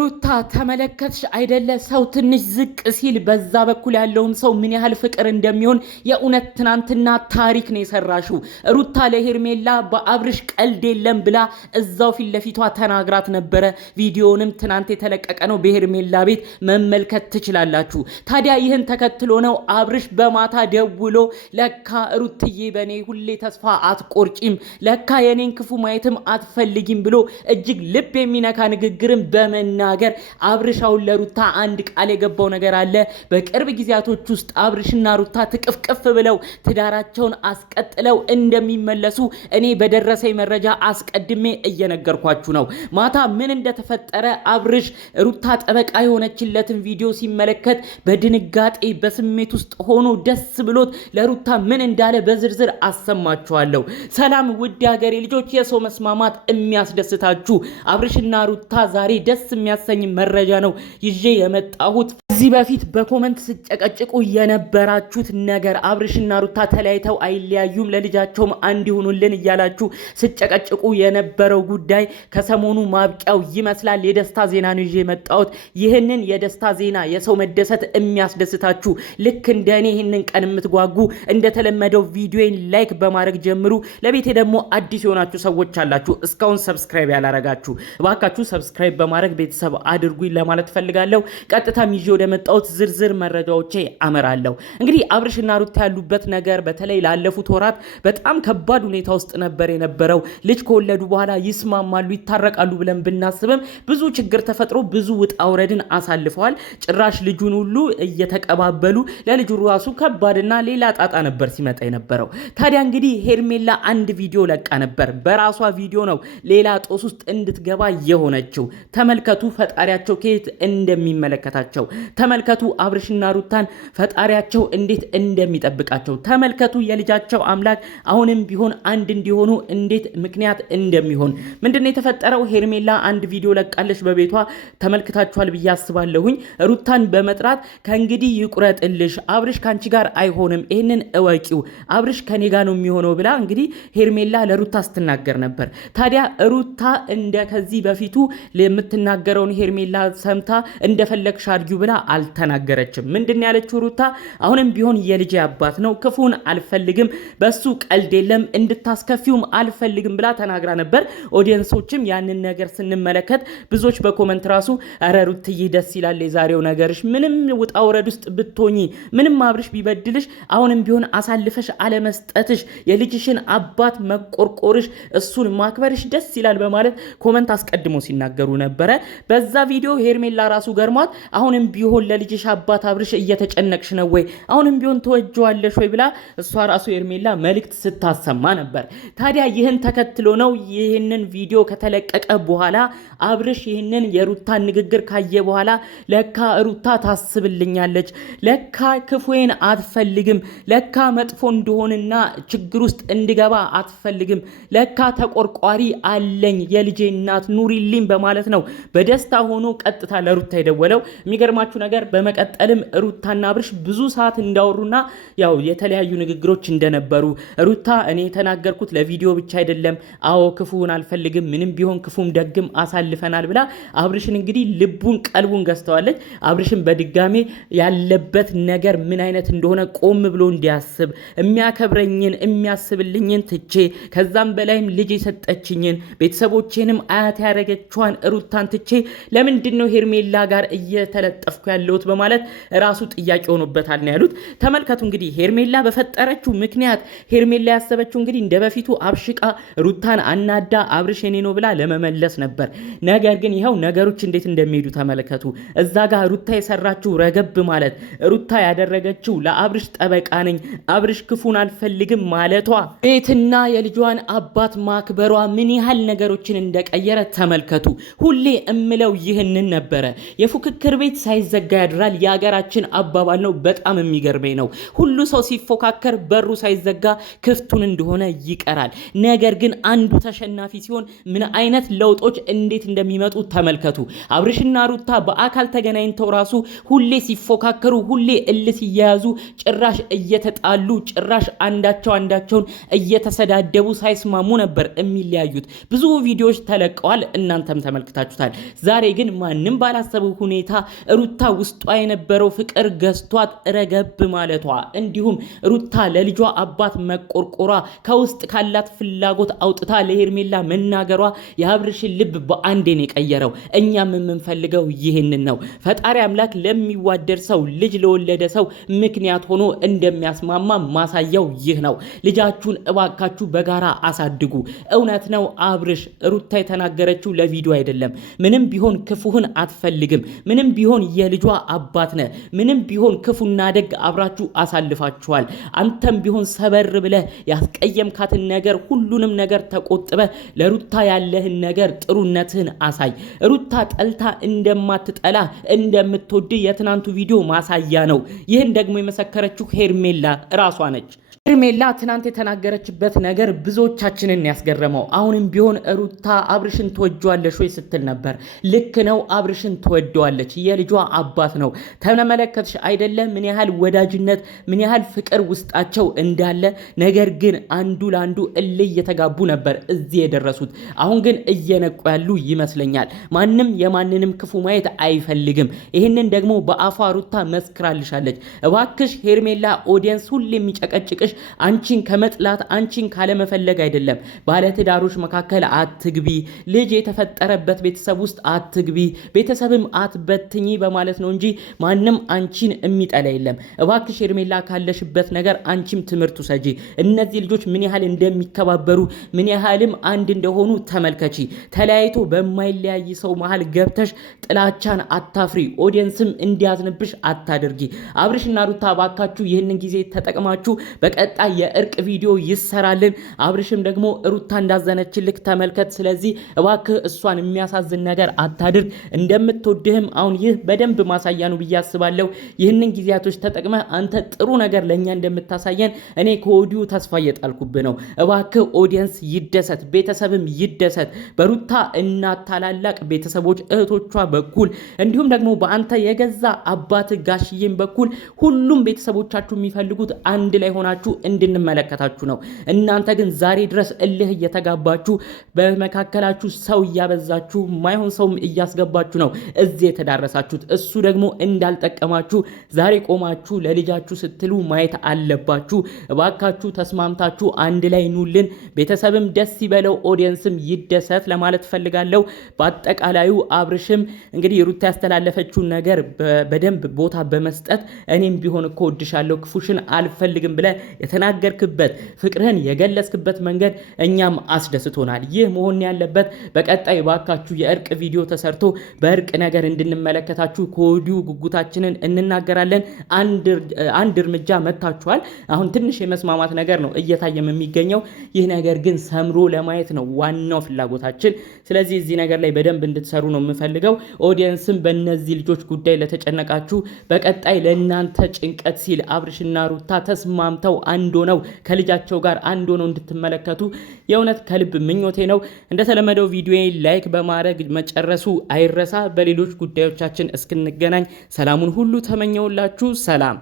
ሩታ ተመለከትሽ አይደለ ሰው ትንሽ ዝቅ ሲል በዛ በኩል ያለውም ሰው ምን ያህል ፍቅር እንደሚሆን የኡነት ትናንትና ታሪክ ነው የሰራሽው። ሩታ ለሄርሜላ በአብርሽ ቀልድ የለም ብላ እዛው ፊት ለፊቷ ተናግራት ነበረ። ቪዲዮንም ትናንት የተለቀቀ ነው፣ በሄርሜላ ቤት መመልከት ትችላላችሁ። ታዲያ ይህን ተከትሎ ነው አብርሽ በማታ ደውሎ ለካ ሩትዬ በኔ ሁሌ ተስፋ አትቆርጪም፣ ለካ የኔን ክፉ ማየትም አትፈልጊም ብሎ እጅግ ልብ የሚነካ ንግግርም በመናገር አብርሻውን ለሩታ አንድ ቃል የገባው ነገር አለ። በቅርብ ጊዜያቶች ውስጥ አብርሽና ሩታ ትቅፍቅፍ ብለው ትዳራቸውን አስቀጥለው እንደሚመለሱ እኔ በደረሰኝ መረጃ አስቀድሜ እየነገርኳችሁ ነው። ማታ ምን እንደተፈጠረ አብርሽ ሩታ ጠበቃ የሆነችለትን ቪዲዮ ሲመለከት በድንጋጤ በስሜት ውስጥ ሆኖ ደስ ብሎት ለሩታ ምን እንዳለ በዝርዝር አሰማችኋለሁ። ሰላም ውድ ሀገሬ ልጆች፣ የሰው መስማማት የሚያስደስታችሁ አብርሽና ሩታ ዛሬ ደስ የሚያሰኝ መረጃ ነው ይዤ የመጣሁት። ከዚህ በፊት በኮመንት ስጨቀጭቁ የነበራችሁት ነገር አብርሽና ሩታ ተለያይተው አይለያዩም ለልጃቸውም አንድ ይሁኑልን እያላችሁ ስጨቀጭቁ የነበረው ጉዳይ ከሰሞኑ ማብቂያው ይመስላል። የደስታ ዜና ነው ይዤ የመጣሁት። ይህንን የደስታ ዜና የሰው መደሰት የሚያስደስታችሁ ልክ እንደኔ ይህንን ቀን የምትጓጉ እንደተለመደው ቪዲዮን ላይክ በማድረግ ጀምሩ። ለቤቴ ደግሞ አዲስ የሆናችሁ ሰዎች አላችሁ እስካሁን ሰብስክራይብ ያላረጋችሁ እባካችሁ ሰብስክራይብ በማድረግ ቤተሰብ አድርጉኝ ለማለት ፈልጋለሁ። ቀጥታ ይዤ ወደ መጣሁት ዝርዝር መረጃዎቼ አመራለሁ። እንግዲህ አብርሽና ሩታ ያሉበት ነገር በተለይ ላለፉት ወራት በጣም ከባድ ሁኔታ ውስጥ ነበር የነበረው። ልጅ ከወለዱ በኋላ ይስማማሉ ይታረቃሉ ብለን ብናስብም ብዙ ችግር ተፈጥሮ ብዙ ውጣ ውረድን አሳልፈዋል። ጭራሽ ልጁን ሁሉ እየተቀባበሉ ለልጁ ራሱ ከባድና ሌላ ጣጣ ነበር ሲመጣ የነበረው። ታዲያ እንግዲህ ሄርሜላ አንድ ቪዲዮ ለቃ ነበር። በራሷ ቪዲዮ ነው ሌላ ጦስ ውስጥ እንድትገባ የሆነችው። ተመልከቱ ፈጣሪያቸው ከየት እንደሚመለከታቸው፣ ተመልከቱ አብርሽና ሩታን ፈጣሪያቸው እንዴት እንደሚጠብቃቸው፣ ተመልከቱ የልጃቸው አምላክ አሁንም ቢሆን አንድ እንዲሆኑ እንዴት ምክንያት እንደሚሆን። ምንድነው የተፈጠረው? ሄርሜላ አንድ ቪዲዮ ለቃለች በቤቷ ተመልክታችኋል ብዬ አስባለሁኝ። ሩታን በመጥራት ከእንግዲህ ይቁረጥልሽ፣ አብርሽ ካንቺ ጋር አይሆንም፣ ይሄንን እወቂው፣ አብርሽ ከኔ ጋር ነው የሚሆነው ብላ እንግዲህ ሄርሜላ ለሩታ ስትናገር ነበር። ታዲያ ሩታ እንደ ከዚህ በፊቱ የምትናገረውን ሄርሜላ ሰምታ እንደፈለግሽ አድርጊው ብላ አልተናገረችም። ምንድን ያለችው ሩታ አሁንም ቢሆን የልጅ አባት ነው፣ ክፉን አልፈልግም፣ በሱ ቀልድ የለም፣ እንድታስከፊውም አልፈልግም ብላ ተናግራ ነበር። ኦዲየንሶችም ያንን ነገር ስንመለከት ብዙዎች በኮመንት ራሱ አረ ሩትዬ ደስ ይላል የዛሬው ነገርሽ፣ ምንም ውጣ ውረድ ውስጥ ብትሆኚ፣ ምንም አብርሽ ቢበድልሽ አሁንም ቢሆን አሳልፈሽ አለመስጠትሽ፣ የልጅሽን አባት መቆርቆርሽ፣ እሱን ማክበርሽ ደስ ይላል በማለት ኮመንት አስቀድሞ ሲናገሩ ነበረ። በዛ ቪዲዮ ሄርሜላ ራሱ ገርሟት አሁንም ቢሆን ለልጅሽ አባት አብርሽ እየተጨነቅሽ ነው ወይ? አሁንም ቢሆን ተወጀዋለሽ ወይ ብላ እሷ ራሱ ሄርሜላ መልእክት ስታሰማ ነበር። ታዲያ ይህን ተከትሎ ነው ይህንን ቪዲዮ ከተለቀቀ በኋላ አብርሽ ይህንን የሩታን ንግግር ካየ በኋላ ለካ ሩታ ታስብልኛለች፣ ለካ ክፉዬን አትፈልግም፣ ለካ መጥፎ እንደሆንና ችግር ውስጥ እንድገባ አትፈልግም፣ ለካ ተቆርቋሪ አለኝ የልጄ እናት ኑሪልኝ በማለት ነው በደስታ ሆኖ ቀጥታ ለሩታ የደወለው። የሚገርማችሁ ነገር በመቀጠልም ሩታና አብርሽ ብዙ ሰዓት እንዳወሩና ያው የተለያዩ ንግግሮች እንደነበሩ፣ ሩታ እኔ የተናገርኩት ለቪዲዮ ብቻ አይደለም፣ አዎ ክፉን አልፈልግም፣ ምንም ቢሆን ክፉም ደግም አሳልፈናል ብላ አብርሽን እንግዲህ ልቡን ቀልቡን ገዝተዋለች። አብርሽን በድጋሜ ያለበት ነገር ምን አይነት እንደሆነ ቆም ብሎ እንዲያስብ፣ የሚያከብረኝን የሚያስብልኝን ትቼ ከዛም በላይም ልጅ የሰጠችኝን ቤተሰቦቼንም አያት ያደረገችዋን ሩታን ትቼ ለምንድን ነው ሄርሜላ ጋር እየተለጠፍኩ ያለሁት በማለት ራሱ ጥያቄ ሆኖበታል ነው ያሉት። ተመልከቱ እንግዲህ ሄርሜላ በፈጠረችው ምክንያት ሄርሜላ ያሰበችው እንግዲህ እንደበፊቱ አብሽቃ ሩታን አናዳ አብርሽ የኔ ነው ብላ ለመመለስ ነበር። ነገር ግን ይኸው ነገሮች እንዴት እንደሚሄዱ ተመልከቱ። እዛ ጋር ሩታ የሰራችው ረገብ ማለት፣ ሩታ ያደረገችው ለአብርሽ ጠበቃ ነኝ አብርሽ ክፉን አልፈልግም ማለቷ፣ ቤትና የልጇን አባት ማክበሯ ምን ያህል ነገሮችን እንደቀየረ ተመልከቱ። ሁሌ እምለው ይህንን ነበረ። የፉክክር ቤት ሳይዘጋ ሳይዘጋ ያድራል የሀገራችን አባባል ነው። በጣም የሚገርመኝ ነው። ሁሉ ሰው ሲፎካከር በሩ ሳይዘጋ ክፍቱን እንደሆነ ይቀራል። ነገር ግን አንዱ ተሸናፊ ሲሆን ምን አይነት ለውጦች እንዴት እንደሚመጡ ተመልከቱ። አብርሽና ሩታ በአካል ተገናኝተው ራሱ ሁሌ ሲፎካከሩ፣ ሁሌ እልህ ሲያያዙ፣ ጭራሽ እየተጣሉ፣ ጭራሽ አንዳቸውን እየተሰዳደቡ ሳይስማሙ ነበር የሚለያዩት። ብዙ ቪዲዮዎች ተለቀዋል፣ እናንተም ተመልክታችሁታል። ዛሬ ግን ማንም ባላሰበው ሁኔታ ሩታ ውስጧ የነበረው ፍቅር ገዝቷት ረገብ ማለቷ፣ እንዲሁም ሩታ ለልጇ አባት መቆርቆሯ፣ ከውስጥ ካላት ፍላጎት አውጥታ ለሄርሜላ መናገሯ የአብርሽን ልብ በአንዴ ነው የቀየረው። እኛም የምንፈልገው ይህንን ነው። ፈጣሪ አምላክ ለሚዋደድ ሰው፣ ልጅ ለወለደ ሰው ምክንያት ሆኖ እንደሚያስማማ ማሳያው ይህ ነው። ልጃችሁን እባካችሁ በጋራ አሳድጉ። እውነት ነው አብርሽ፣ ሩታ የተናገረችው ለቪዲዮ አይደለም። ምንም ቢሆን ክፉህን አትፈልግም። ምንም ቢሆን የልጇ አባት ነህ። ምንም ቢሆን ክፉና ደግ አብራችሁ አሳልፋችኋል። አንተም ቢሆን ሰበር ብለህ ያስቀየምካትን ነገር ሁሉንም ነገር ተቆጥበ ለሩታ ያለህን ነገር ጥሩነትህን አሳይ። ሩታ ጠልታ እንደማትጠላ እንደምትወድ የትናንቱ ቪዲዮ ማሳያ ነው። ይህን ደግሞ የመሰከረችው ሄርሜላ ራሷ ነች። ሄርሜላ ትናንት የተናገረችበት ነገር ብዙዎቻችንን ያስገረመው። አሁንም ቢሆን ሩታ አብርሽን ትወጂዋለሽ ወይ ስትል ነበር። ልክ ነው፣ አብርሽን ትወደዋለች። የልጇ አባት ነው። ተመለከትሽ አይደለም ምን ያህል ወዳጅነት ምን ያህል ፍቅር ውስጣቸው እንዳለ። ነገር ግን አንዱ ለአንዱ እልህ እየተጋቡ ነበር እዚህ የደረሱት። አሁን ግን እየነቁ ያሉ ይመስለኛል። ማንም የማንንም ክፉ ማየት አይፈልግም። ይህንን ደግሞ በአፏ ሩታ መስክራልሻለች። እባክሽ ሄርሜላ፣ ኦዲየንስ ሁሌ የሚጨቀጭቅሽ አንቺን ከመጥላት አንቺን ካለመፈለግ አይደለም። ባለትዳሮች መካከል አትግቢ፣ ልጅ የተፈጠረበት ቤተሰብ ውስጥ አትግቢ፣ ቤተሰብም አትበትኚ በማለት ነው እንጂ ማንም አንቺን የሚጠላ የለም። እባክሽ ሄርሜላ ካለሽበት ነገር አንቺም ትምህርት ውሰጂ። እነዚህ ልጆች ምን ያህል እንደሚከባበሩ ምን ያህልም አንድ እንደሆኑ ተመልከቺ። ተለያይቶ በማይለያይ ሰው መሃል ገብተሽ ጥላቻን አታፍሪ። ኦዲየንስም እንዲያዝንብሽ አታድርጊ። አብርሽና ሩታ ባካችሁ ይህንን ጊዜ ተጠቅማችሁ በቀጣይ የእርቅ ቪዲዮ ይሰራልን። አብርሽም ደግሞ ሩታ እንዳዘነችልክ ተመልከት። ስለዚህ እባክህ እሷን የሚያሳዝን ነገር አታድርግ። እንደምትወድህም አሁን ይህ በደንብ ማሳያ ነው ብዬ አስባለሁ። ይህንን ጊዜያቶች ተጠቅመህ አንተ ጥሩ ነገር ለኛ እንደምታሳየን እኔ ከወዲሁ ተስፋ እየጣልኩብህ ነው። እባክህ ኦዲየንስ ይደሰት፣ ቤተሰብም ይደሰት። በሩታ እናት ታላላቅ ቤተሰቦች እህቶቿ በኩል እንዲሁም ደግሞ በአንተ የገዛ አባት ጋሽዬም በኩል ሁሉም ቤተሰቦቻችሁ የሚፈልጉት አንድ ላይ ሆናችሁ እንድንመለከታችሁ ነው። እናንተ ግን ዛሬ ድረስ እልህ እየተጋባችሁ በመካከላችሁ ሰው እያበዛችሁ ማይሆን ሰው እያስገባችሁ ነው እዚህ የተዳረሳችሁት። እሱ ደግሞ እንዳልጠቀማችሁ ዛሬ ቆማችሁ ለልጃችሁ ስትሉ ማየት አለባችሁ። እባካችሁ ተስማምታችሁ አንድ ላይ ኑልን። ቤተሰብም ደስ ይበለው፣ ኦዲየንስም ይደሰት ለማለት ፈልጋለሁ። በአጠቃላዩ አብርሽም እንግዲህ ሩታ ያስተላለፈችውን ነገር በደንብ ቦታ በመስጠት እኔም ቢሆን እኮ ወድሻለሁ ክፉሽን አልፈልግም ብለ የተናገርክበት ፍቅርህን የገለጽክበት መንገድ እኛም አስደስቶናል። ይህ መሆን ያለበት በቀጣይ ባካችሁ የእርቅ ቪዲዮ ተሰርቶ በእርቅ ነገር እንድንመለከታችሁ ከወዲሁ ጉጉታችንን እንናገራለን። አንድ እርምጃ መታችኋል። አሁን ትንሽ የመስማማት ነገር ነው እየታየም የሚገኘው። ይህ ነገር ግን ሰምሮ ለማየት ነው ዋናው ፍላጎታችን። ስለዚህ እዚህ ነገር ላይ በደንብ እንድትሰሩ ነው የምፈልገው። ኦዲየንስም በእነዚህ ልጆች ጉዳይ ለተጨነቃችሁ በቀጣይ ለእናንተ ጭንቀት ሲል አብርሽና ሩታ ተስማምተው አንድ ሆነው ከልጃቸው ጋር አንድ ሆነው እንድትመለከቱ የእውነት ከልብ ምኞቴ ነው። እንደተለመደው ቪዲዮዬን ላይክ በማድረግ መጨረሱ አይረሳ። በሌሎች ጉዳዮቻችን እስክንገናኝ ሰላሙን ሁሉ ተመኘውላችሁ። ሰላም